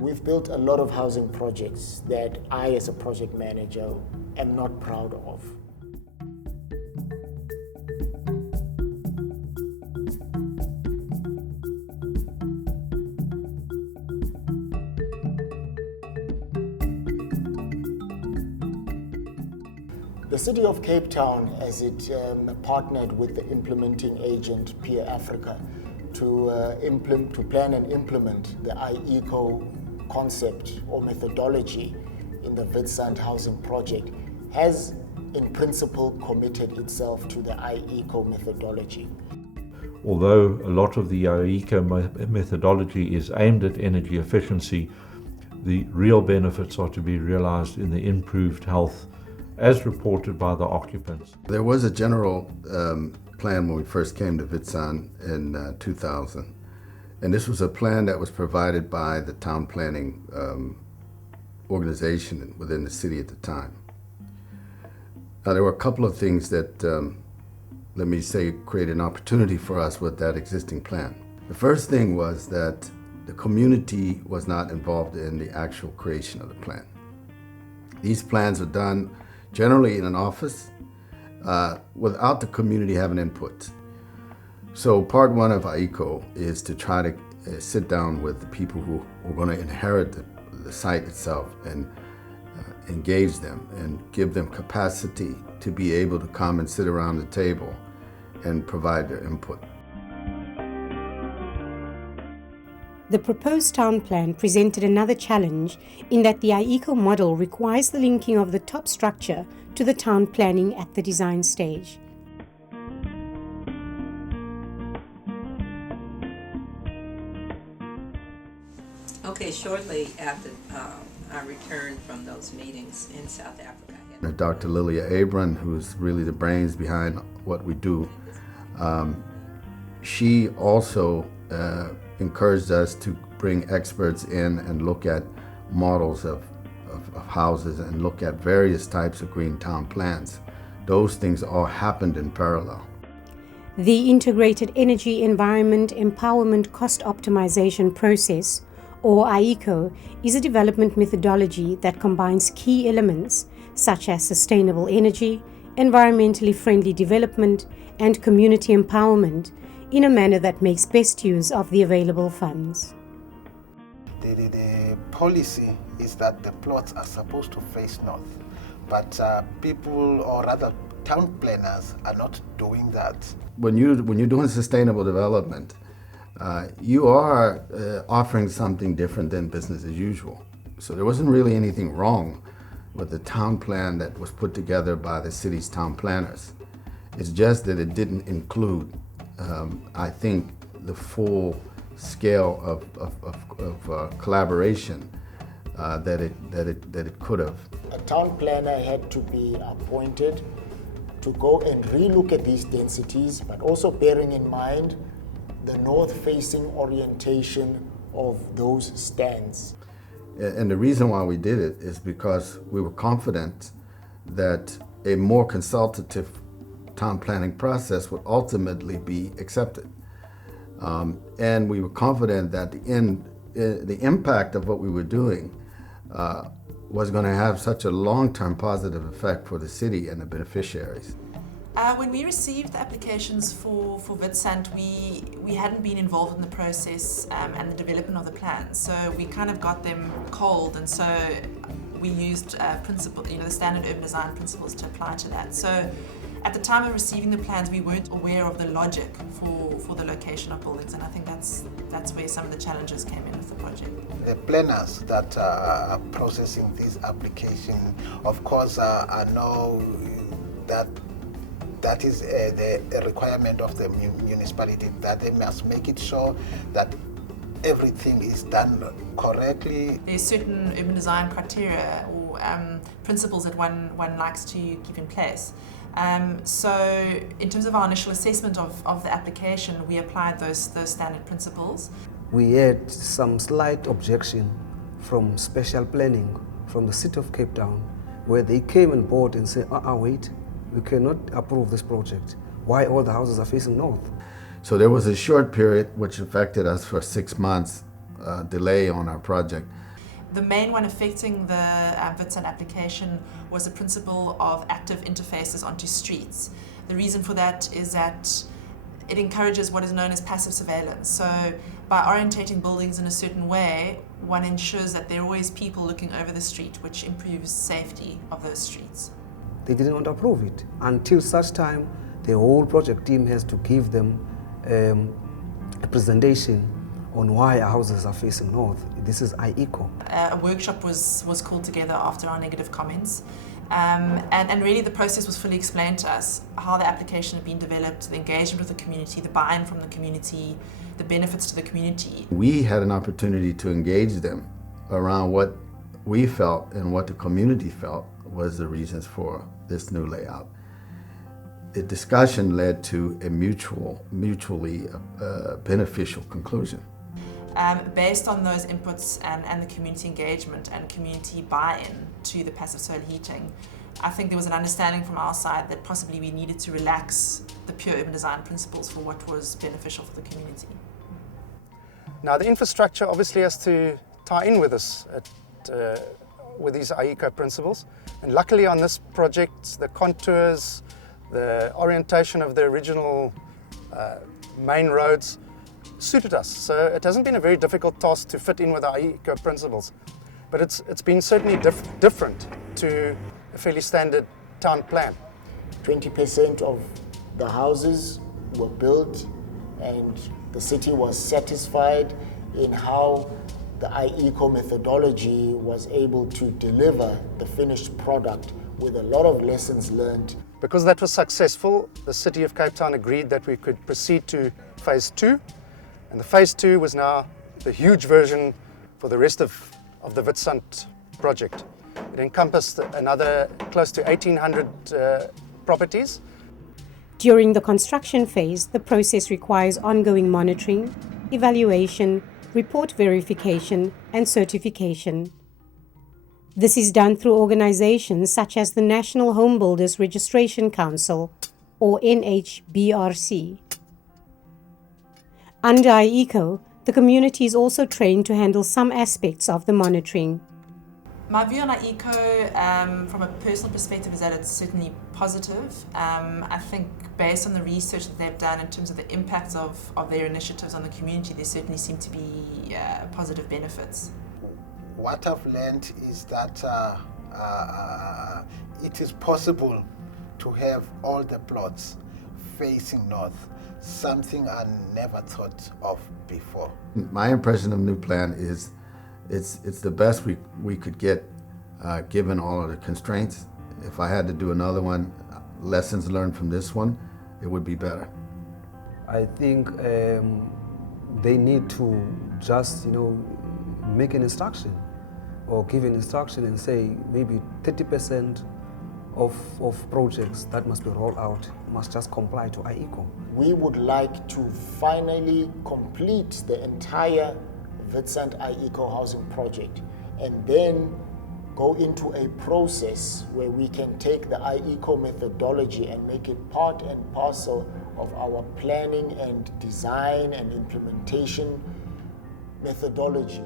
We've built a lot of housing projects that I, as a project manager, am not proud of. The City of Cape Town, as it partnered with the implementing agent, Peer Africa, to plan and implement the iEEECO concept or methodology in the Witsand housing project, has in principle committed itself to the iEEECO methodology. Although a lot of the iEEECO methodology is aimed at energy efficiency, the real benefits are to be realized in the improved health as reported by the occupants. There was a general plan when we first came to Witsand in 2000. And this was a plan that was provided by the town planning organization within the city at the time. Now, there were a couple of things that, let me say, created an opportunity for us with that existing plan. The first thing was that the community was not involved in the actual creation of the plan. These plans are done generally in an office without the community having input. So part one of iEEECO is to try to sit down with the people who are going to inherit the site itself and engage them and give them capacity to be able to come and sit around the table and provide their input. The proposed town plan presented another challenge in that the iEEECO model requires the linking of the top structure to the town planning at the design stage. Okay, shortly after I returned from those meetings in South Africa. Dr. Lilia Abram, who's really the brains behind what we do, she also encouraged us to bring experts in and look at models of houses and look at various types of green town plans. Those things all happened in parallel. The Integrated Energy Environment Empowerment Cost Optimization Process, or iEEECO, is a development methodology that combines key elements such as sustainable energy, environmentally friendly development, and community empowerment in a manner that makes best use of the available funds. The policy is that the plots are supposed to face north, but people, or rather town planners, are not doing that. When you're doing sustainable development, you are offering something different than business as usual. So there wasn't really anything wrong with the town plan that was put together by the city's town planners. It's just that it didn't include, I think, the full scale of collaboration that it could have. A town planner had to be appointed to go and relook at these densities, but also bearing in mind the north-facing orientation of those stands. And the reason why we did it is because we were confident that a more consultative town planning process would ultimately be accepted. And we were confident that the impact of what we were doing was going to have such a long-term positive effect for the city and the beneficiaries. When we received the applications for Witsand, we hadn't been involved in the process and the development of the plans, so we kind of got them cold, and so we used the standard urban design principles to apply to that. So at the time of receiving the plans, we weren't aware of the logic for the location of buildings, and I think that's where some of the challenges came in with the project. The planners that are processing this application, of course, know that is the requirement of the municipality, that they must make it sure that everything is done correctly. There's certain urban design criteria or principles that one likes to keep in place. So in terms of our initial assessment of the application, we applied those standard principles. We had some slight objection from special planning from the City of Cape Town, where they came on board and said, wait, we cannot approve this project. Why all the houses are facing north? So there was a short period which affected us for 6 months delay on our project. The main one affecting the Witsand application was the principle of active interfaces onto streets. The reason for that is that it encourages what is known as passive surveillance. So by orientating buildings in a certain way, one ensures that there are always people looking over the street, which improves safety of those streets. They didn't want to approve it until such time the whole project team has to give them a presentation on why our houses are facing north. This is iEEECO. A workshop was called together after our negative comments. And really the process was fully explained to us, how the application had been developed, the engagement with the community, the buy-in from the community, the benefits to the community. We had an opportunity to engage them around what we felt and what the community felt was the reasons for this new layout. The discussion led to a mutually beneficial conclusion. Based on those inputs and the community engagement and community buy-in to the passive solar heating, I think there was an understanding from our side that possibly we needed to relax the pure urban design principles for what was beneficial for the community. Now the infrastructure obviously has to tie in with this, with these iEEECO principles, and luckily on this project the contours, the orientation of the original main roads suited us. So it hasn't been a very difficult task to fit in with the iEEECO principles, but it's been certainly different to a fairly standard town plan. 20% of the houses were built and the city was satisfied in how the iEEECO methodology was able to deliver the finished product with a lot of lessons learned. Because that was successful, the City of Cape Town agreed that we could proceed to phase 2, and the phase 2 was now the huge version for the rest of the Witsand project. It encompassed another close to 1,800 properties. During the construction phase, the process requires ongoing monitoring, evaluation, report verification, and certification. This is done through organizations such as the National Home Builders Registration Council, or NHBRC. Under iEEECO, the community is also trained to handle some aspects of the monitoring. My view on iEEECO from a personal perspective is that it's certainly positive. I think based on the research that they've done in terms of the impacts of their initiatives on the community, there certainly seem to be positive benefits. What I've learned is that it is possible to have all the plots facing north, something I never thought of before. My impression of new plan is it's the best we could get given all of the constraints. If I had to do another one, lessons learned from this one, it would be better. I think they need to just, make an instruction or give an instruction and say maybe 30% of projects that must be rolled out must just comply to iEEECO. We would like to finally complete the entire Witsand iEEECO housing project and then go into a process where we can take the iEEECO methodology and make it part and parcel of our planning and design and implementation methodology.